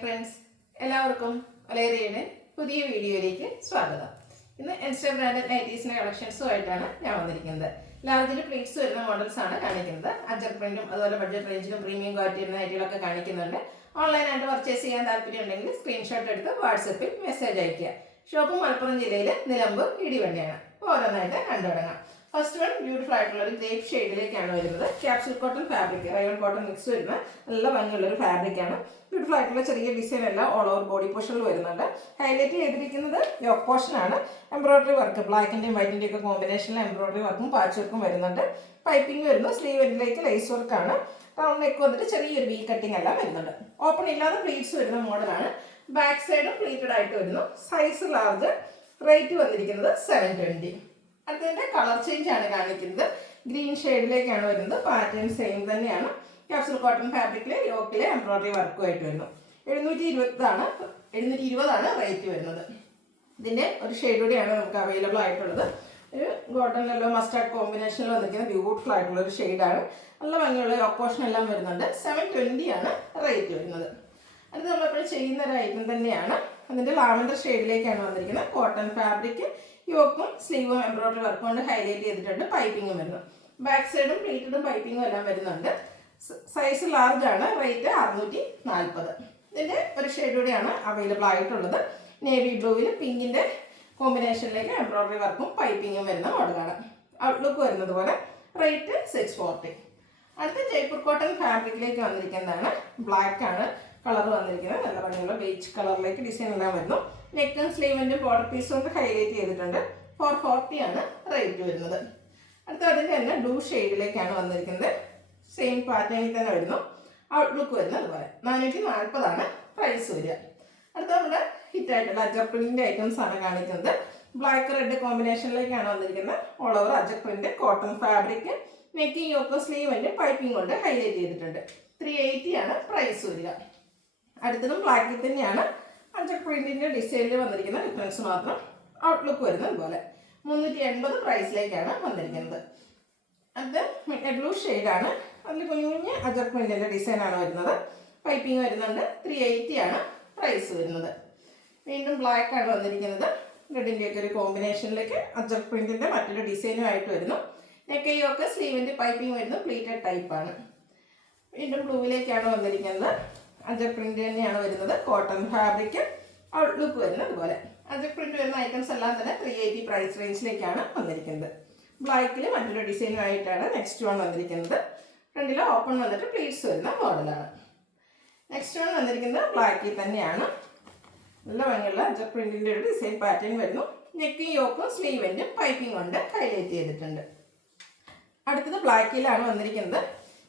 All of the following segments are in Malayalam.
ഫ്രണ്ട്സ്, എല്ലാവർക്കും വലേറിയയുടെ പുതിയ വീഡിയോയിലേക്ക് സ്വാഗതം. ഇന്ന് ഇൻസ്റ്റാ ബ്രാൻഡഡ് നൈറ്റീസിന്റെ കളക്ഷൻസുമായിട്ടാണ് ഞാൻ വന്നിരിക്കുന്നത്. ലാർജിൽ പ്ലീറ്റ്സ് വരുന്ന മോഡൽസ് ആണ് കാണിക്കുന്നത്. അജർ പ്രിന്റും അതുപോലെ ബഡ്ജറ്റ് റേഞ്ചിലും പ്രീമിയം ക്വാളിറ്റി വരുന്ന നൈറ്റികളൊക്കെ കാണിക്കുന്നുണ്ട്. ഓൺലൈനായിട്ട് പർച്ചേസ് ചെയ്യാൻ താല്പര്യം ഉണ്ടെങ്കിൽ സ്ക്രീൻഷോട്ട് എടുത്ത് വാട്സപ്പിൽ മെസ്സേജ് അയയ്ക്കുക. ഷോപ്പ് മലപ്പുറം ജില്ലയിൽ നിലമ്പൂർ ഇടിവണ്ടിയാണ്. ഓരോന്നായിട്ട് കണ്ടു തുടങ്ങാം. ഫസ്റ്റ് വൺ ബ്യൂട്ടിഫുൾ ആയിട്ടുള്ള ഒരു ഗ്രേപ്പ് ഷെയ്ഡിലേക്കാണ് വരുന്നത്. Capsule cotton fabric, rayon cotton mix വരുന്ന നല്ല ഭംഗിയുള്ളൊരു ഫാബ്രിക്കാണ്. ബ്യൂട്ടിഫുൾ ആയിട്ടുള്ള ചെറിയ ഡിസൈൻ എല്ലാം ഓൾ ഓവർ ബോഡി പോർഷനിൽ വരുന്നുണ്ട്. ഹൈലൈറ്റ് ചെയ്തിരിക്കുന്നത് യോക്ക് പോർഷനാണ്. എംബ്രോയിഡറി വർക്ക്, ബ്ലാക്കിൻ്റെയും വൈറ്റിൻ്റെയും ഒക്കെ കോമ്പിനേഷനിൽ എംബ്രോയിഡറി വർക്കും പാച്ച് വർക്കും വരുന്നുണ്ട്. പൈപ്പിംഗ് വരുന്നു. സ്ലീവ് എൻഡിലേക്ക് ലേസ് വർക്കാണ്. റൗണ്ട് നെക്ക് വന്നിട്ട് ചെറിയൊരു വി കട്ടിങ് എല്ലാം വരുന്നുണ്ട്. ഓപ്പൺ ഇല്ലാതെ പ്ലീറ്റ്സ് വരുന്ന മോഡലാണ്. ബാക്ക് സൈഡും പ്ലീറ്റഡ് ആയിട്ട് വരുന്നു. Size large. റേറ്റ് വന്നിരിക്കുന്നത് 720. അടുത്തതിൻ്റെ കളർ ചേഞ്ച് ആണ് കാണിക്കുന്നത്. ഗ്രീൻ ഷെയ്ഡിലേക്കാണ് വരുന്നത്. പാറ്റേൺ സെയിം തന്നെയാണ്. ക്യാപ്സൂൾ കോട്ടൺ ഫാബ്രിക്കിലെ യോക്കിലെ എംബ്രോയിഡറി വർക്കുമായിട്ട് വരുന്നു. 720 റേറ്റ് വരുന്നത്. ഇതിൻ്റെ ഒരു ഷെയ്ഡ് കൂടിയാണ് നമുക്ക് അവൈലബിൾ ആയിട്ടുള്ളത്. ഒരു ഗോൾഡൻ യെല്ലോ മസ്റ്റാർഡ് കോമ്പിനേഷനിൽ വന്നിരിക്കുന്ന ബ്യൂട്ടിഫുൾ ആയിട്ടുള്ള ഒരു ഷെയ്ഡാണ്. നല്ല ഭംഗിയുള്ള ഓപ്പോഷൻ എല്ലാം വരുന്നുണ്ട്. 720 റേറ്റ് വരുന്നത്. അത് നമ്മളെപ്പോഴും ചെയ്യുന്ന ഒരു ഐറ്റം തന്നെയാണ്. അതിൻ്റെ ലാവൻഡർ ഷെയ്ഡിലേക്കാണ് വന്നിരിക്കുന്നത്. കോട്ടൺ ഫാബ്രിക്, യോക്കും സ്ലീവും എംബ്രോയിഡറി വർക്ക് കൊണ്ട് ഹൈലൈറ്റ് ചെയ്തിട്ടുണ്ട്. പൈപ്പിങ്ങും വരുന്നു. ബാക്ക് സൈഡും പ്ലീറ്റഡും പൈപ്പിങ്ങും എല്ലാം വരുന്നുണ്ട്. സൈസ് ലാർജ് ആണ്. റേറ്റ് 640. ഇതിൻ്റെ ഒരു ഷെയ്ഡ് കൂടിയാണ് അവൈലബിൾ ആയിട്ടുള്ളത്. നേവി ബ്ലൂവിൽ പിങ്കിൻ്റെ കോമ്പിനേഷനിലേക്ക് എംബ്രോയിഡറി വർക്കും പൈപ്പിങ്ങും വരുന്ന മോഡലാണ്. ഔട്ട്ലുക്ക് വരുന്നത് പോലെ. റേറ്റ് 640. അടുത്ത ജയ്പൂർ കോട്ടൺ ഫാബ്രിക്കിലേക്ക് വന്നിരിക്കുന്നതാണ്. ബ്ലാക്ക് ആണ് കളർ വന്നിരിക്കുന്നത്. നല്ല ഭംഗിയുള്ള ബേജ് കളറിലേക്ക് ഡിസൈൻ എല്ലാം വരുന്നു. നെക്കും സ്ലീവിൻ്റെ ബോർഡർ പീസ് കൊണ്ട് ഹൈലൈറ്റ് ചെയ്തിട്ടുണ്ട്. 440 റേറ്റ് വരുന്നത്. അടുത്ത അതിൻ്റെ തന്നെ ബ്ലൂ ഷെയ്ഡിലേക്കാണ് വന്നിരിക്കുന്നത്. സെയിം പാറ്റേണിൽ തന്നെ വരുന്നു. ഔട്ട്ലുക്ക് വരുന്നത് അതുപോലെ. 440 പ്രൈസ് വരിക. അടുത്ത നമ്മുടെ ഹിറ്റായിട്ടുള്ള അജർ പ്രിന്റിൻ്റെ ഐറ്റംസ് ആണ് കാണിക്കുന്നത്. ബ്ലാക്ക് റെഡ് കോമ്പിനേഷനിലേക്കാണ് വന്നിരിക്കുന്നത്. ഓൾ ഓവർ അജർ പ്രിന്റ് കോട്ടൺ ഫാബ്രിക്. നെക്കിങ് യോക്കും സ്ലീവിൻ്റെ പൈപ്പിംഗ് കൊണ്ട് ഹൈലൈറ്റ് ചെയ്തിട്ടുണ്ട്. 380 പ്രൈസ് വരിക. അടുത്തതും ബ്ലാക്കിൽ തന്നെയാണ്. അജർ പ്രിന്റിൻ്റെ ഡിസൈനിൽ വന്നിരിക്കുന്ന ഡിഫറൻസ് മാത്രം. ഔട്ട്ലുക്ക് വരുന്നത് അതുപോലെ. 380 പ്രൈസിലേക്കാണ് വന്നിരിക്കുന്നത്. അത് ബ്ലൂ ഷെയ്ഡാണ്. അതിൽ കുഞ്ഞു കുഞ്ഞ് അജർ പ്രിന്റിൻ്റെ ഡിസൈനാണ് വരുന്നത്. പൈപ്പിംഗ് വരുന്നുണ്ട്. 380 പ്രൈസ് വരുന്നത്. വീണ്ടും ബ്ലാക്ക് ആണ് വന്നിരിക്കുന്നത്. റെഡിൻ്റെയൊക്കെ ഒരു കോമ്പിനേഷനിലേക്ക് അജർ പ്രിന്റിൻ്റെ മറ്റൊരു ഡിസൈനുമായിട്ട് വരുന്നു. നെക്കയൊക്കെ സ്ലീവിൻ്റെ പൈപ്പിംഗ് വരുന്നു. പ്ലീറ്റഡ് ടൈപ്പാണ്. വീണ്ടും ബ്ലൂവിലേക്കാണ് വന്നിരിക്കുന്നത്. അജർ പ്രിന്റ് തന്നെയാണ് വരുന്നത്. Cotton fabric. ഔട്ട്ലുക്ക് വരുന്നത് അതുപോലെ. അജർ പ്രിന്റ് വരുന്ന ഐറ്റംസ് എല്ലാം തന്നെ 380 പ്രൈസ് റേഞ്ചിലേക്കാണ് വന്നിരിക്കുന്നത്. ബ്ലാക്കിൽ മറ്റൊരു ഡിസൈനുമായിട്ടാണ് നെക്സ്റ്റ് വൺ വന്നിരിക്കുന്നത്. ഫ്രണ്ടിൽ ഓപ്പൺ വന്നിട്ട് പ്ലീറ്റ്സ് വരുന്ന മോഡലാണ്. നെക്സ്റ്റ് വൺ വന്നിരിക്കുന്നത് ബ്ലാക്കിൽ തന്നെയാണ്. നല്ല ഭംഗിയുള്ള അജർ പ്രിന്റിൻ്റെ ഒരു ഡിസൈൻ പാറ്റേൺ വരുന്നു. നെക്കും യോക്കും സ്ലീവിൻ്റെ പൈപ്പിംഗ് കൊണ്ട് ഹൈലൈറ്റ് ചെയ്തിട്ടുണ്ട്. അടുത്തത് ബ്ലാക്കിലാണ് വന്നിരിക്കുന്നത്.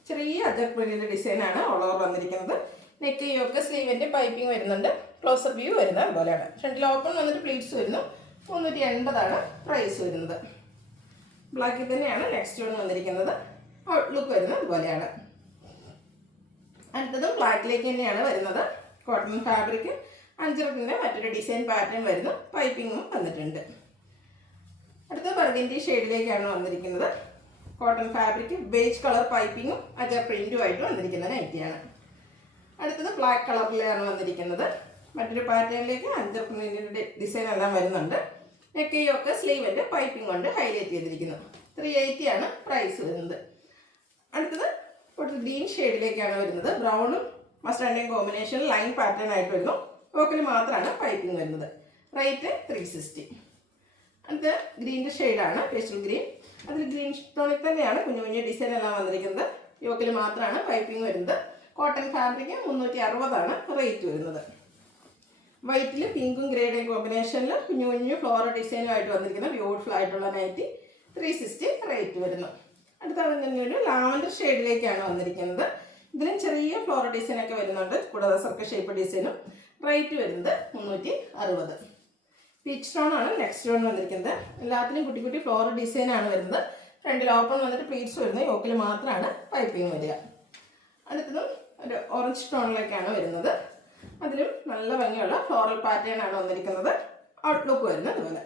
ചെറിയ അജർ പ്രിന്റിൻ്റെ ഡിസൈനാണ് ഓൾ ഓവർ വന്നിരിക്കുന്നത്. നെക്ക് യോക്ക് സ്ലീവിൻ്റെ പൈപ്പിംഗ് വരുന്നുണ്ട്. ക്ലോസർ വ്യൂ വരുന്നത് അതുപോലെയാണ്. ഫ്രണ്ടിൽ ഓപ്പൺ വന്നിട്ട് പ്ലീറ്റ്സ് വരുന്നു. 380 പ്രൈസ് വരുന്നത്. ബ്ലാക്കിൽ തന്നെയാണ് നെക്സ്റ്റ് വൺ വന്നിരിക്കുന്നത്. ഔട്ട്ലുക്ക് വരുന്നത് അതുപോലെയാണ്. അടുത്തതും ബ്ലാക്കിലേക്ക് തന്നെയാണ് വരുന്നത്. Cotton fabric. അഞ്ചിറക്കിൻ്റെ മറ്റൊരു ഡിസൈൻ പാറ്റേൺ വരുന്നു. പൈപ്പിങ്ങും വന്നിട്ടുണ്ട്. അടുത്ത ബർഗൻഡി ഷെയ്ഡിലേക്കാണ് വന്നിരിക്കുന്നത്. കോട്ടൺ ഫാബ്രിക്, ബേജ് കളർ പൈപ്പിങ്ങും അജർ പ്രിന്റുമായിട്ട് വന്നിരിക്കുന്ന നൈറ്റിയാണ്. അടുത്തത് ബ്ലാക്ക് കളറിലാണ് വന്നിരിക്കുന്നത്. മറ്റൊരു പാറ്റേണിലേക്ക് അജർ പ്രിന്റിൻ്റെ ഡിസൈൻ എല്ലാം വരുന്നുണ്ട്. നെക്കയൊക്കെ സ്ലീവിൻ്റെ പൈപ്പിംഗ് കൊണ്ട് ഹൈലൈറ്റ് ചെയ്തിരിക്കുന്നു. 380 പ്രൈസ് വരുന്നത്. അടുത്തത് ഒരു ഗ്രീൻ ഷെയ്ഡിലേക്കാണ് വരുന്നത്. ബ്രൗണും മസ്റ്റാർഡിൻ്റെയും കോമ്പിനേഷനിൽ ലൈൻ പാറ്റേൺ ആയിട്ട് വരുന്നു. ഓക്കിൽ മാത്രമാണ് പൈപ്പിംഗ് വരുന്നത്. റേറ്റ് 360. അടുത്ത ഗ്രീൻ്റെ ഷെയ്ഡാണ് പേസ്റ്റൽ ഗ്രീൻ. അതിൽ ഗ്രീൻ ടോണിൽ തന്നെയാണ് കുഞ്ഞു കുഞ്ഞു ഡിസൈൻ എല്ലാം വന്നിരിക്കുന്നത്. യോക്കിൽ മാത്രമാണ് പൈപ്പിംഗ് വരുന്നത്. കോട്ടൺ ഫാബ്രിക് 360 റേറ്റ് വരുന്നത്. വൈറ്റിൽ പിങ്കും ഗ്രേഡും കോമ്പിനേഷനിൽ കുഞ്ഞു കുഞ്ഞു ഫ്ലോറൽ ഡിസൈനുമായിട്ട് വന്നിരിക്കുന്ന ബ്യൂട്ടിഫുൾ ആയിട്ടുള്ള നൈറ്റി. 360 റേറ്റ് വരുന്നു. അടുത്ത തന്നെ ഒരു ലാവൻഡർ ഷെയ്ഡിലേക്കാണ് വന്നിരിക്കുന്നത്. ഇതിലും ചെറിയ ഫ്ലോറൽ ഡിസൈനൊക്കെ വരുന്നുണ്ട്. കൂടാതെ സർക്കിൾ ഷേപ്പ് ഡിസൈനും. റേറ്റ് വരുന്നത് 360. പീച്ച് സ്റ്റോൺ ആണ് നെക്സ്റ്റ് വൺ വന്നിരിക്കുന്നത്. എല്ലാത്തിനും കുട്ടി കുട്ടി ഫ്ലോറൽ ഡിസൈനാണ് വരുന്നത്. ഫ്രണ്ടിൽ ഓപ്പൺ വന്നിട്ട് പ്ലീറ്റ്സ് വരുന്നത്. യോക്കിൽ മാത്രമാണ് പൈപ്പിംഗ് വരിക. അടുത്തതും ഒരു ഓറഞ്ച് ടോണിലേക്കാണ് വരുന്നത്. അതിലും നല്ല ഭംഗിയുള്ള ഫ്ലോറൽ പാറ്റേൺ ആണ് വന്നിരിക്കുന്നത്. ഔട്ട്ലുക്ക് വരുന്നത് അതുപോലെ.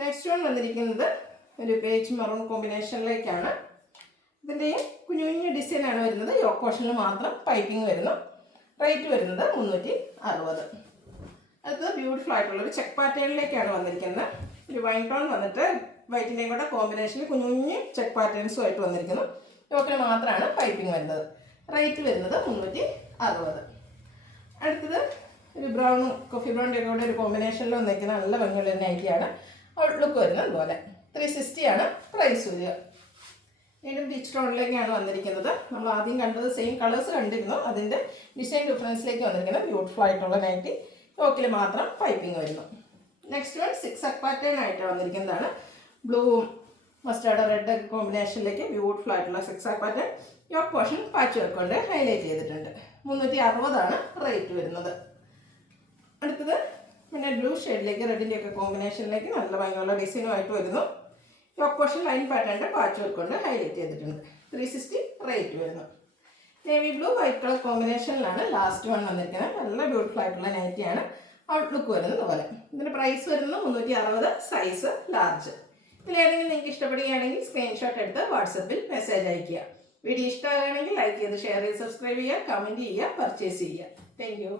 നെക്സ്റ്റ് വൺ വന്നിരിക്കുന്നത് ഒരു ബേജ് മെറൂൺ കോമ്പിനേഷനിലേക്കാണ്. ഇതിൻ്റെയും കുഞ്ഞു കുഞ്ഞു ഡിസൈനാണ് വരുന്നത്. യോക്ക് പോർഷനിൽ മാത്രം പൈപ്പിംഗ് വരുന്നു. റേറ്റ് വരുന്നത് 360. അടുത്തത് ബ്യൂട്ടിഫുൾ ആയിട്ടുള്ള ഒരു ചെക്ക് പാറ്റേണിലേക്കാണ് വന്നിരിക്കുന്നത്. ഒരു വൈൻ ടോൺ വന്നിട്ട് വൈറ്റിൻ്റെയും കൂടെ കോമ്പിനേഷനിൽ കുഞ്ഞു കുഞ്ഞു ചെക്ക് പാറ്റേൺസും ആയിട്ട് വന്നിരിക്കുന്നു. യോക്കിൽ മാത്രമാണ് പൈപ്പിംഗ് വരുന്നത്. റേറ്റ് വരുന്നത് 360. അടുത്തത് ഒരു ബ്രൗൺ കോഫി ബ്രൗണിൻ്റെ കൂടെ ഒരു കോമ്പിനേഷനിൽ വന്നിരിക്കുന്ന നല്ല ഭംഗിയുള്ള ഒരു നൈറ്റിയാണ്. ഔട്ട്ലുക്ക് വരുന്നത് അതുപോലെ 360 ആണ് പ്രൈസ് വരിക. വീണ്ടും ബീച്ച് ടോണിലേക്കാണ് വന്നിരിക്കുന്നത്. നമ്മൾ ആദ്യം കണ്ടത് സെയിം കളേഴ്സ് കണ്ടിരുന്നു, അതിൻ്റെ ഡിസൈൻ ഡിഫറൻസിലേക്ക് വന്നിരിക്കുന്നത് ബ്യൂട്ടിഫുൾ ആയിട്ടുള്ള നൈറ്റി. യോക്കിൽ മാത്രം പൈപ്പിംഗ് വരുന്നു. നെക്സ്റ്റ് വൺ 6 പാറ്റേൺ ആയിട്ട് വന്നിരിക്കുന്നതാണ്. ബ്ലൂവും മസ്റ്റാർഡ് റെഡ് കോമ്പിനേഷനിലേക്ക് ബ്യൂട്ടിഫുൾ ആയിട്ടുള്ള 6 pattern. Yoke portion patch work കൊണ്ട് ഹൈലൈറ്റ് ചെയ്തിട്ടുണ്ട്. 360 ആണ് റേറ്റ് വരുന്നത്. അടുത്തത് പിന്നെ ബ്ലൂ ഷെയ്ഡിലേക്ക് റെഡിൻ്റെ ഒക്കെ കോമ്പിനേഷനിലേക്ക് നല്ല ഭംഗിയുള്ള ഡിസൈനുമായിട്ട് വരുന്നു. യോക്ക് പോർഷൻ ലൈൻ പാറ്റേണിൻ്റെ പാച്ച് വർക്ക് കൊണ്ട് ഹൈലൈറ്റ് ചെയ്തിട്ടുണ്ട്. 360 റേറ്റ് വരുന്നു. നേവി ബ്ലൂ വൈറ്റ് കളർ കോമ്പിനേഷനിലാണ് ലാസ്റ്റ് വൺ വന്നിരിക്കുന്നത്. നല്ല ബ്യൂട്ടിഫുൾ ആയിട്ടുള്ള നൈറ്റിയാണ്. ഔട്ട്ലുക്ക് വരുന്നത് പോലെ. ഇതിൻ്റെ പ്രൈസ് വരുന്നത് 360, സൈസ് ലാർജ്. ഇതിലേതെങ്കിലും നിങ്ങൾക്ക് ഇഷ്ടപ്പെടുകയാണെങ്കിൽ സ്ക്രീൻഷോട്ട് എടുത്ത് വാട്സപ്പിൽ മെസ്സേജ് അയയ്ക്കുക. വീഡിയോ ഇഷ്ടമാകുകയാണെങ്കിൽ ലൈക്ക് ചെയ്ത് ഷെയർ ചെയ്ത് സബ്സ്ക്രൈബ് ചെയ്യുക, കമൻറ്റ് ചെയ്യുക, പർച്ചേസ് ചെയ്യുക. Thank you.